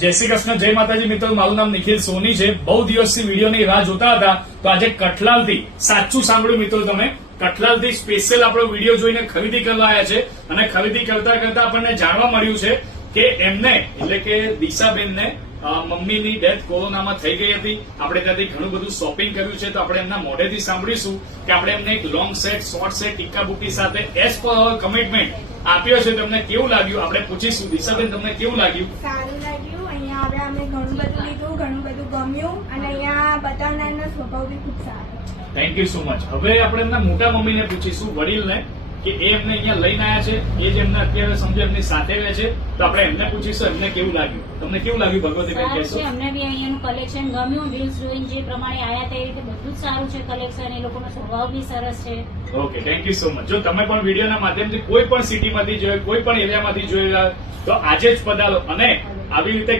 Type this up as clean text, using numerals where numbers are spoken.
જય શ્રી કૃષ્ણ, જય માતાજી મિત્રો. મારું નામ નિખિલ સોની છે. બહુ દિવસથી વિડીયોની રાહ જોતા હતા, તો આજે કઠલાલથી, સાચું સાંભળ્યું મિત્રો તમે, કઠલાલથી સ્પેશિયલ આપણો વિડીયો જોઈને ખરીદી કરવા આવ્યા છે. અને ખરીદી કરતા કરતા આપણને જાણવા મળ્યું છે કે એમને એટલે કે દિશાબેનને મમ્મીની ડેથ કોરોનામાં થઈ ગઈ હતી. આપણે ત્યાંથી ઘણું બધું શોપિંગ કર્યું છે, તો આપણે એમના મોઢેથી સાંભળીશું કે આપણે એમને એક લોંગ સેટ, શોર્ટ સેટ, ટીકા બુટી સાથે એઝ પર અવર કમિટમેન્ટ આપ્યો છે. તમને કેવું લાગ્યું આપણે પૂછીશું. દિશાબેન, તમને કેવું લાગ્યું? સારું લાગ્યું. અહીંયા આપણે અમે ઘણું બધું લીધું, ઘણું બધું ગમ્યું અને અહીંયા બતાવનારનો સ્વભાવ બી ખૂબ સારો. Thank you so much. હવે આપણે એમના મોટા મમ્મીને પૂછીશું, વડીલને, કે એ એમને અહીંયા લઈને આવ્યા છે, એ જ એમને અત્યારે સમજો એમની સાથે રહે છે, તો આપણે એમને પૂછીશું એમને કેવું લાગ્યું. તમને કેવું લાગ્યું ભગવતીબેન? કહેશો? અમને બી અહીંયાનું કલેક્શન ગમ્યું. રીલ્સ જોઈને જે પ્રમાણે આયા તે રીતે બધું જ સારું છે કલેક્શન. એ લોકોનો સ્વભાવ બી સરસ છે. Okay, thank you so much. જો તમે પણ વિડીયોના માધ્યમથી કોઈ પણ સિટીમાંથી જોયો, કોઈ પણ એરિયામાંથી જોયેલા, તો આજે જ પધારો અને આવી રીતે